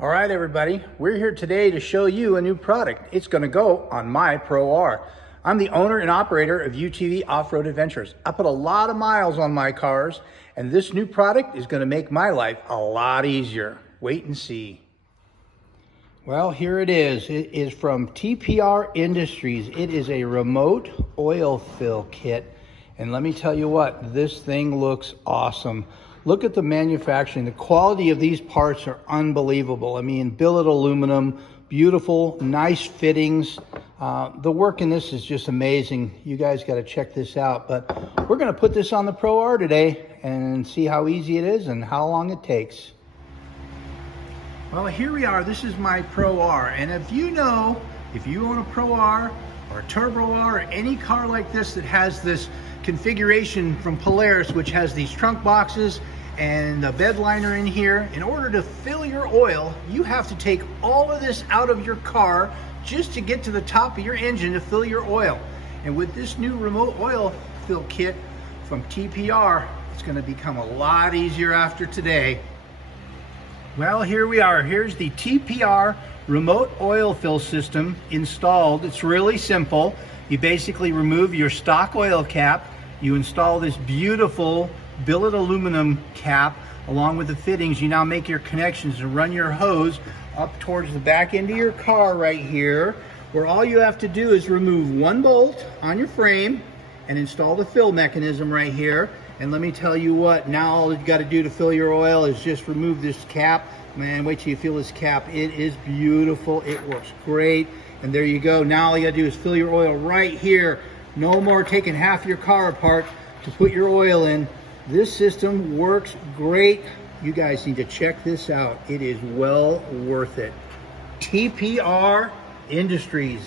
All right, everybody, we're here today to show you a new product. It's going to go on my Pro R. I'm the owner and operator of UTV Off-Road Adventures. I put a lot of miles on my cars, and this new product is going to make my life a lot easier. Wait and see. Well, here it is. It is from TPR Industries. It is a remote oil fill kit. And let me tell you what, this thing looks awesome. Look at the manufacturing. The quality of these parts are unbelievable. I mean, billet aluminum, beautiful, nice fittings. The work in this is just amazing. You guys got to check this out. But we're going to put this on the Pro R today and see how easy it is and how long it takes. Well, here we are. This is my Pro R. And if you own a Pro R or a Turbo R or any car like this that has this configuration from Polaris, which has these trunk boxes and the bed liner in here, in order to fill your oil, you have to take all of this out of your car just to get to the top of your engine to fill your oil. And with this new remote oil fill kit from TPR, it's going to become a lot easier after today. Well, here we are. Here's the TPR remote oil fill system installed. It's really simple. You basically remove your stock oil cap. You install this beautiful billet aluminum cap along with the fittings. You now make your connections and run your hose up towards the back end of your car right here, where all you have to do is remove one bolt on your frame and install the fill mechanism right here. And let me tell you what, now all you got to do to fill your oil is just remove this cap. Man, wait till you feel this cap. It is beautiful. It works great. And there you go. Now all you got to do is fill your oil right here. No more taking half your car apart to put your oil in. This system works great. You guys need to check this out. It is well worth it. TPR Industries.